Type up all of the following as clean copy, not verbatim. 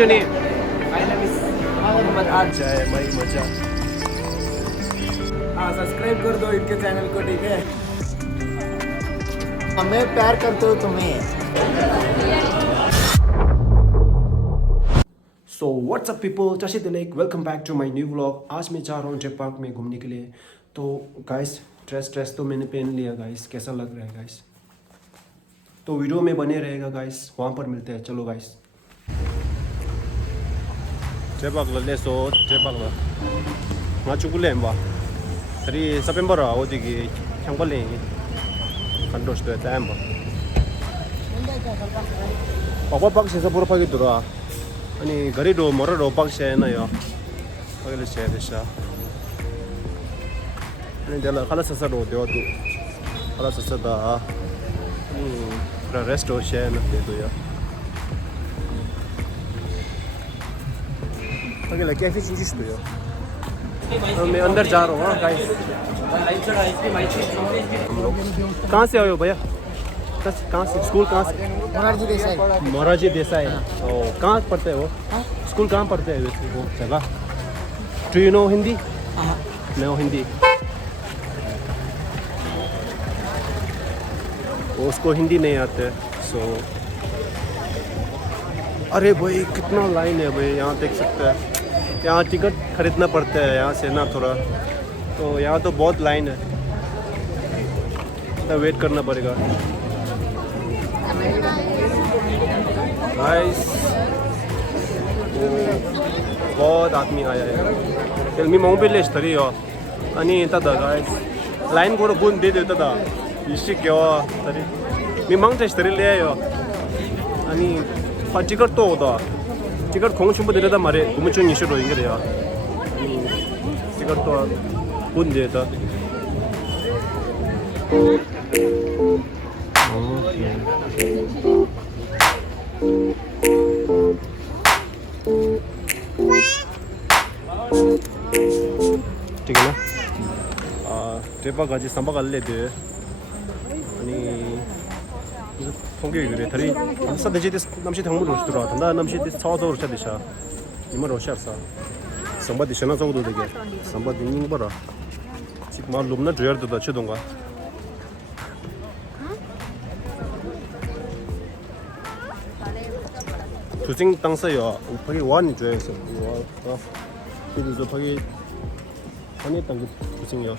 your name? My name is Mohammad Aj. जय मई मजा. Subscribe कर दो इनके चैनल को, ठीक है? मैं प्यार करता हूँ तुम्हें. So what's up people? Tashi delek. Welcome back to my new vlog. आज मैं जा रहा हूँ जेट पार्क में घूमने के लिए. तो guys ड्रेस तो मैंने पहन लिया guys. कैसा लग रहा है guys? तो वीडियो में बने रहेगा guys. वहाँ पर मिलते हैं. चलो guys. जेट पार्क ले सो जेट पार्क ला. 나 죽을래 봐. 우리 서펜버라 어디기 향벌레 간도스도 땀 봐. 바바 박스에서 보러 파기 들어와. 아니 거리도 뭐라도 박스에 나요. 거기를 제 됐어. 아니 내가 칼라서서로 되어도 칼라서서다. 그래 레스토랑에 되도요. 거기 कैफे चीज़ तो तो मैं अंदर जा रहा हूँ गाइस. कहाँ से आए हो भैया? कहाँ से? स्कूल कहाँ से? मोरारजी देसाई. मोरारजी देसाई. ओ कहाँ पढ़ते हो? स्कूल कहाँ पढ़ते हैं वो जगह? Do you know Hindi? No Hindi. उसको हिंदी नहीं आते. सो अरे भाई कितना लाइन है भाई. यहाँ देख सकते हैं. यहाँ टिकट खरीदना पड़ता है यहाँ से ना थोड़ा. तो यहाँ तो बहुत लाइन है. तो वेट करना पड़ेगा गाइस. बहुत आदमी आया है. फिल्मी मोबाइल स्टोरी हो आणि तदा गाइस लाइन को गुण दे दे तदा इसी क्या तरी मी मांगते स्टोरी ले आयो आणि टिकट तो होता. टिकट 공충부 들여다 말해. 고무줄 이슈로 연결해요. टिकट तो गुण देता. ठीक है ना. 제바가지 삼바갈래드 아니 통계 그래 다리 사대지 남시 당물 오시더라. 나 남시 차와서 오셔야 이말 오셔서 삼바디 전화 정도 되게 삼바디 닝버라. 지금 말 룸나 줘야도 다 쳐동가. 두징 땅서요. 거기 원이 줘야서 와. 그래서 거기 아니 땅 두징요.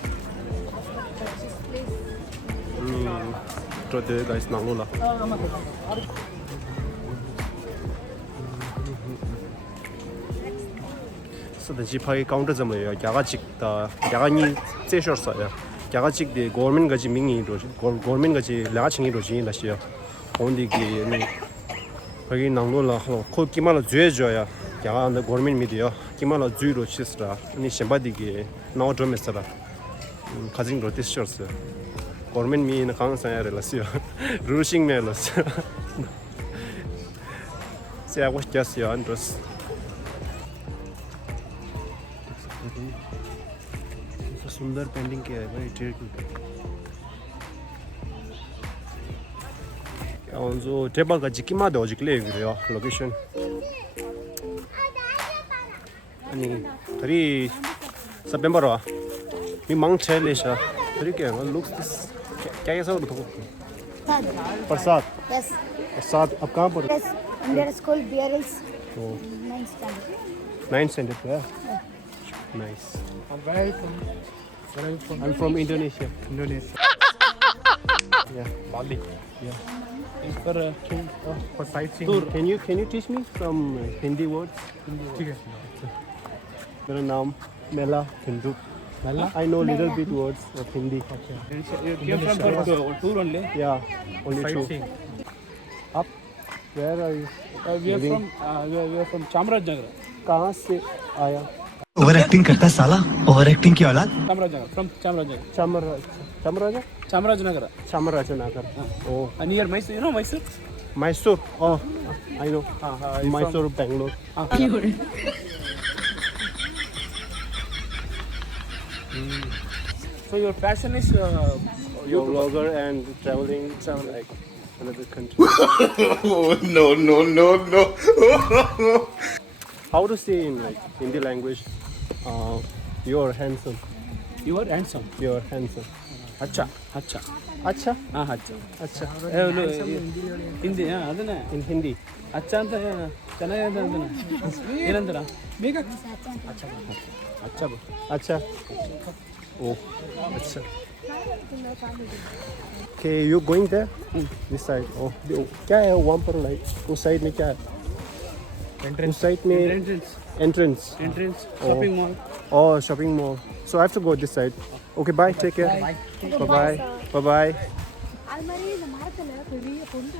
저들 guys 나올라. 서든지 파기 카운터 점이에요. 야가직다. 야간이 제셔서요. 야가직데 government 가지 민이로 government 가지 라칭이로 지인다시요. 온디기 거기 나올라 코 기말로 줘줘야. 야간데 government 미디어 기말로 주로 치스라. 아니 셴바디기 나오 좀 했어라. 가진 로티스셔스. Government में ना कहाँ से आया relation रूशिंग में relation से आवाज़ क्या से आन terus सुंदर पेंटिंग किया है भाई. ट्रेड क्या उनको टेबल का जिक्की मार दो जिक्ले करेगा लोकेशन अनि थरी सितंबर वा मी मांग चले शा थरी क्या looks क्या कैसा होता है? प्रसाद. Yes. प्रसाद अब कहाँ पर? Yes. Under school BRLs. Oh. 9th standard. 9th standard, yeah. Nice. Where are you from? I'm from Indonesia. Indonesia. Yeah. Bali. Yeah. For sightseeing. Tour. Can you teach me some Hindi words? ठीक है. मेरा नाम मेला Hindu. I know little bit words of Hindi. Okay. You came from for tour only? Yeah, only two. Sightseeing. Up? Where are you? We are from Chamarajanagar. कहाँ से आया? Over acting करता है साला. ओवर एक्टिंग की औलाद. Chamarajanagar. From Chamarajanagar. Chamarajanagar. Chamarajanagar. Oh. Near Mysore. You know Mysore? Mysore. Oh, I know. Mysore, Bangalore. So your passion is Your vlogger and traveling, like another country. Oh, no. How to say in like Hindi language? You're handsome. You are handsome. You're handsome. Hacha. Hacha. Acha. Hacha. Acha. Hindi ಅದನ್ನೇ In Hindi. ಅಚ್ಚ ಅಂತ ಚೆನ್ನಾಗಿದೆ ಅಂತಾನೆ ಏನಂತಾರ ಬೇಗ ಅಚ್ಚ Acha. Oh. Acha. Okay, you going there? This side. Oh. क्या है वहाँ पर लाइक उस साइड में क्या है? उस साइड में entrance. Shopping mall Oh, shopping mall. So I have to go this side. Okay, bye. Take care. Bye. Bye. அது மாதிரி இந்த மரத்துல பெரிய பொண்ணு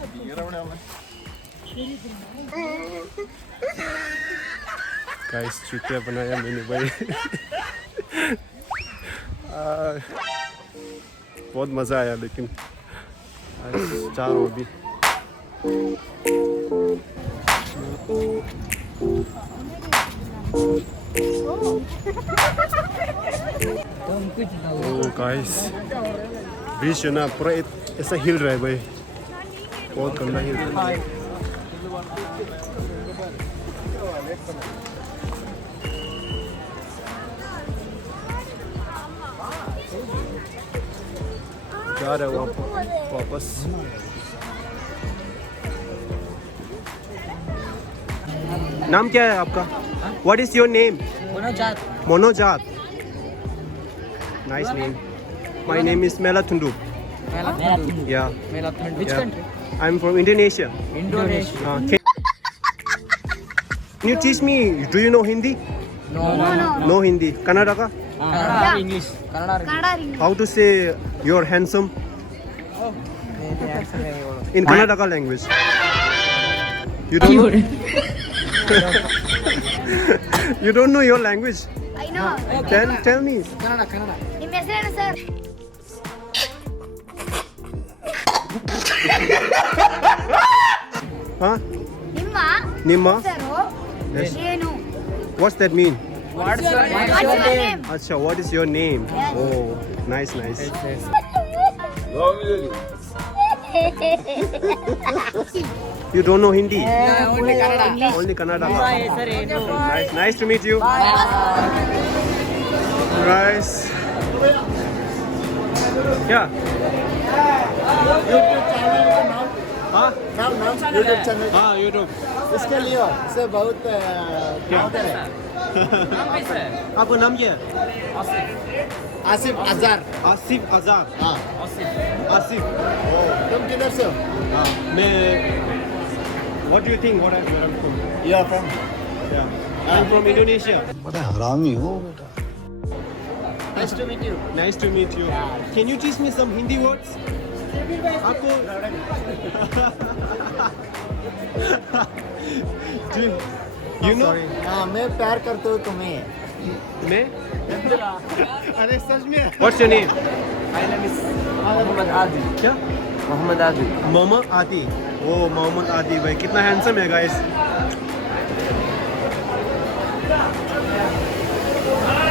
Guys, चूतिया बनाया मैंने भाई. बहुत मज़ा आया लेकिन जा रहा हूँ अभी. Oh guys, ब्रिज है ना पूरा ऐसा हिल रहा है भाई. बहुत गंदा हिल रहा है. जा रहे हैं वापस. नाम क्या है आपका? What is your name? Monojat. Nice name. My name is Melatundu. Yeah. Which Yeah. country? I'm from Indonesia. Indonesia. Can you teach me? Do you know Hindi? No. No Hindi. Kannada ka? Kannada, English. Kannada. Canada ring How to say you're handsome in Kannada language? You don't know? You don't know your language? I know Tell me. Kannada. ನಿಮ್ಮ ಹೆಸರೇನು sir? Huh? ನಿಮ್ಮ Nimma? ಹೆಸರು Yes. ಏನು? What's that mean? What's your What's your name? Acha, what is your name? Yes. Oh, nice. You don't know Hindi? Only Kannada. Only Kannada. Sir, no. Nice to meet you. Guys. क्या? हाँ? YouTube channel हाँ, YouTube. इसके लिए से बहुत promoter है आपका नाम क्या है? आसिफ अजहर. आसिफ अज़ार. हाँ आसिफ. तुम किधर से हो? हाँ, मैं. What do you think? Where I'm from? You are from? Yeah. I'm from Indonesia. बड़ा हरामी हो बेटा. Nice to meet you. Nice to meet you. Can you teach me some Hindi words? आपको you know? हाँ मैं प्यार करता हूँ तुम्हें. मैं? अरे सच में? What's your name? My name is Muhammad Adi. क्या? Muhammad Adi. मोहम्मद आदि. ओ मोहम्मद आदि भाई कितना हैंडसम है गाइस.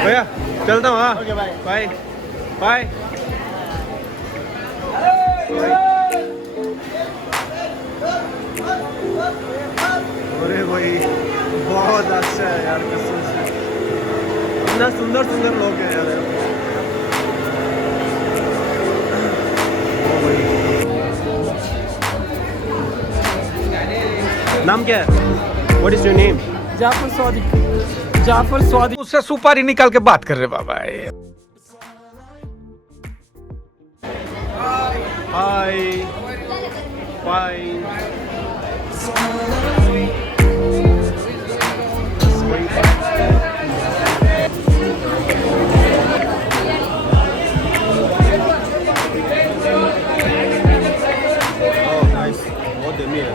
भैया चलता हूँ. हाँ. Okay, bye. बाय. अरे भाई बहुत अच्छा है यार कसम से. इतना सुंदर लोग हैं यार. ओ भाई. नाम क्या है? What is your name? Jafar ಸ್ವಾದಿ उससे सुपारी निकाल के बात कर रहे बाबा. Hi. Fine. Oh, nice. बहुत यम्मी है.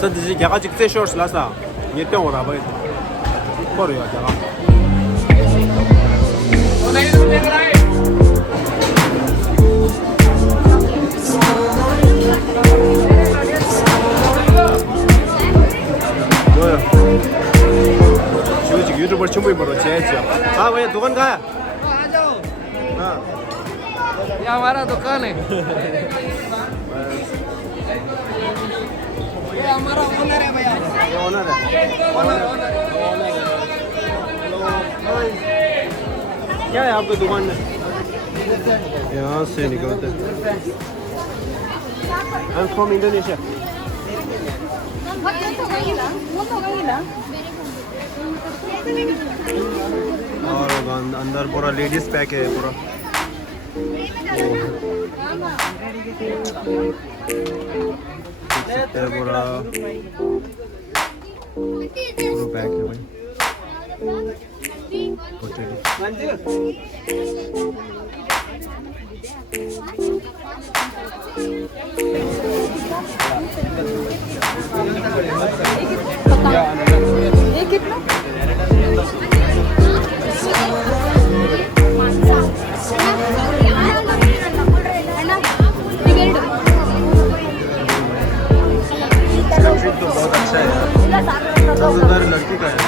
सध्याची जगाची किती शॉर्ट्स लासा येते होरा बाई करूया जगा. यूट्यूबर चुम्बी बड़ो चाहिए हाँ भैया दुकान कहाँ है हाँ ये हमारा दुकान है ये हमारा ओनर है भैया ऑनर है क्या है आपकी दुकान में यहाँ से निकलते I'm from Indonesia और अंदर पूरा लेडीज पैक है पूरा पूरा पैक है भाई ये कितना ट्रिप तो बहुत अच्छा है उधर लड़की का है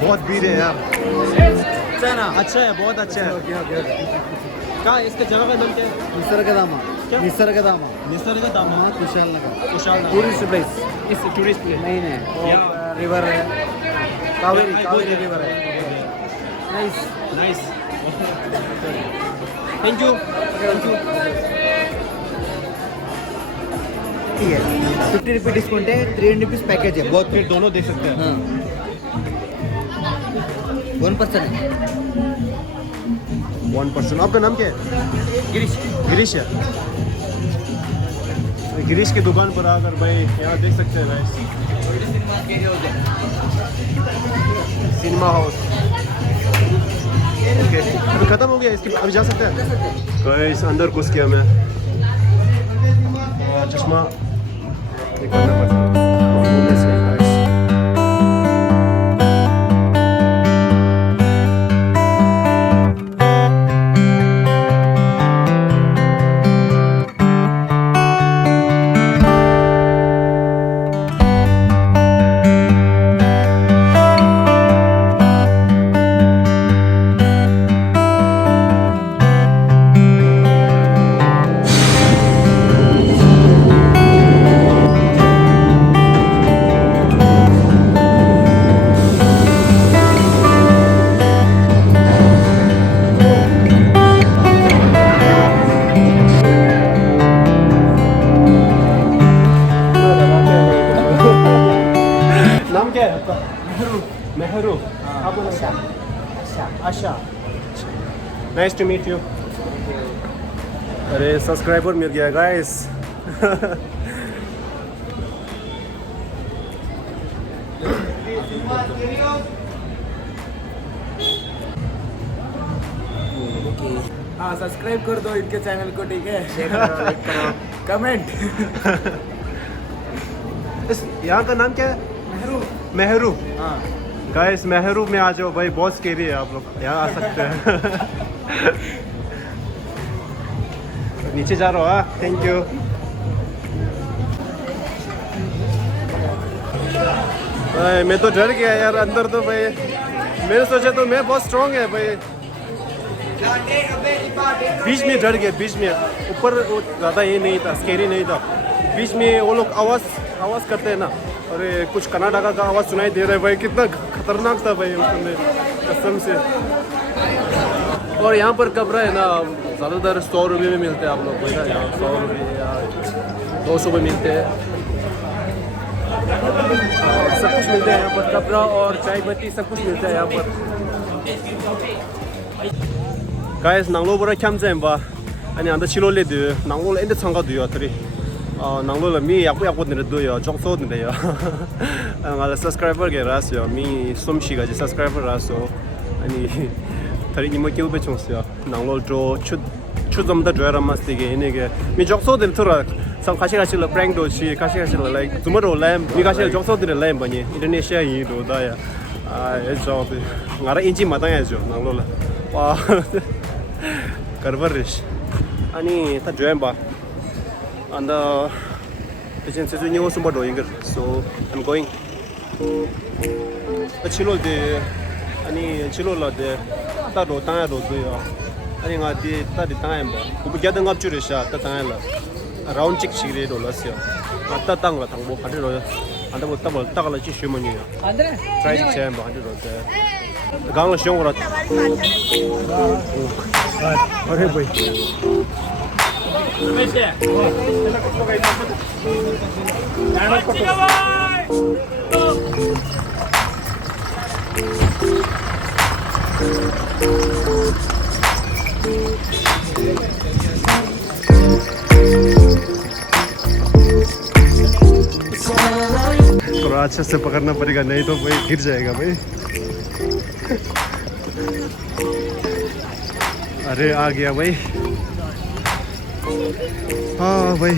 बहुत भीड़ है यार अच्छा है ना अच्छा है बहुत अच्छा है कहाँ इसका जगह का नाम क्या है निसर्गधामा क्या? निसर्गधामा निसर्गधामा कुशालनगर कुशालनगर टूरिस्ट प्लेस इस टूरिस्ट प्लेस नहीं है रिवर है कावेरी रिवर है नाइस नाइस थैंक यू ठीक है 50 रुपये डिस्काउंट है 300 रुपीज़ पैकेज है बहुत फिर दोनों देख सकते हैं हाँ 1% है 1% आपका नाम क्या है गिरीश गिरीश है गिरीश की दुकान पर आकर भाई यहाँ देख सकते हैं गाइस सिनेमा हाउस ओके अभी खत्म हो गया इसकी अभी जा सकते हैं गाइस अंदर घुस गया मैं और चश्मा निकालना पड़ता है घूमने से गाइस नाम क्या है आपका मेहरू आपका नाम आशा नाइस टू मीट यू अरे सब्सक्राइबर मिल गया गाइस हाँ सब्सक्राइब कर दो इनके चैनल को ठीक है कमेंट यहाँ का नाम क्या है मेहरू हाँ गाइस मेहरू में आ जाओ भाई बहुत स्केरी है आप लोग यहाँ आ सकते हैं नीचे जा रहा हूँ थैंक यू भाई मैं तो डर गया यार अंदर तो भाई मैंने सोचा तो मैं बहुत स्ट्रॉन्ग है भाई बीच में डर गया बीच में ऊपर ज़्यादा ये नहीं था स्केरी नहीं था बीच में वो लोग आवाज़ करते हैं ना अरे कुछ कर्नाटका का आवाज़ सुनाई दे रहा है भाई कितना खतरनाक था भाई उसमें कसम से और यहाँ पर कपड़ा है ना ज़्यादातर 100 रुपये में मिलते हैं आप लोग को ना यहाँ 100 रुपये या 200 में मिलते हैं सब कुछ मिलता है यहाँ पर कपड़ा और चाय पत्ती सब कुछ मिलता है यहाँ पर गाइस नांगलो보다 캠잼바 아니 안다 치료래도 나ंग로 엔데 참가도요 들이 나ंग로라 미 약보들도요 적소들이요 알아 서브스크라이버 게라스요 미 솜시가 지 서브스크라이버라서 아니 다리 이모 끼우베 총스요 나ंग로 추점다 줘라마스티게 이네게 미 적소들 들어 상 가시가실로 프랭도시 가시가실로 라이크 주머로 램 미 가실 적소들 램 바니 인도네시아 이도다야 아 에저도 나라 인지 마당야죠 나ंग로라 와 गडबड रेश आणि आता जोयन बा and agency to new sumba doing it, so I'm going. Chilo de ani chilo la de ta ro ta ro do ya ani nga de ta de ta ba ku ga dang ap chu re sha ta ta la round chik chik re do la sia ta tang la tang bo ha de ro anda bo ta bo ta la chi shu mo ni ya try to jam ba ha de ro de gang la shong ra अरे भाई थोड़ा अच्छे से पकड़ना पड़ेगा नहीं तो भाई गिर जाएगा भाई अरे आ गया भाई हाँ भाई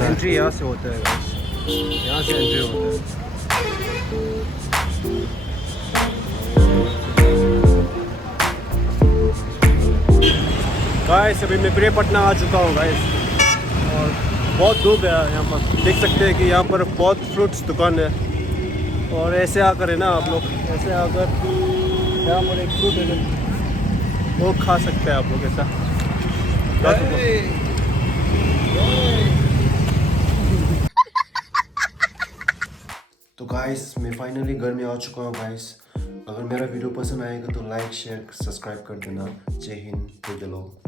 एंट्री यहाँ से होता है यहाँ से एंट्री होता है गाइस अभी मैं प्रे पटना आ चुका हूँ गाइस और बहुत धूप है यहाँ पर देख सकते हैं कि यहाँ पर बहुत फ्रूट्स दुकान है और ऐसे आकर है ना आप लोग ऐसे आकर यहाँ पर एक फ्रूट है वो खा सकते हैं आप लोग ऐसा तो गाइस मैं फाइनली घर में आ चुका हूँ गाइस अगर मेरा वीडियो पसंद आएगा तो लाइक शेयर सब्सक्राइब कर देना जय हिंद जय लोग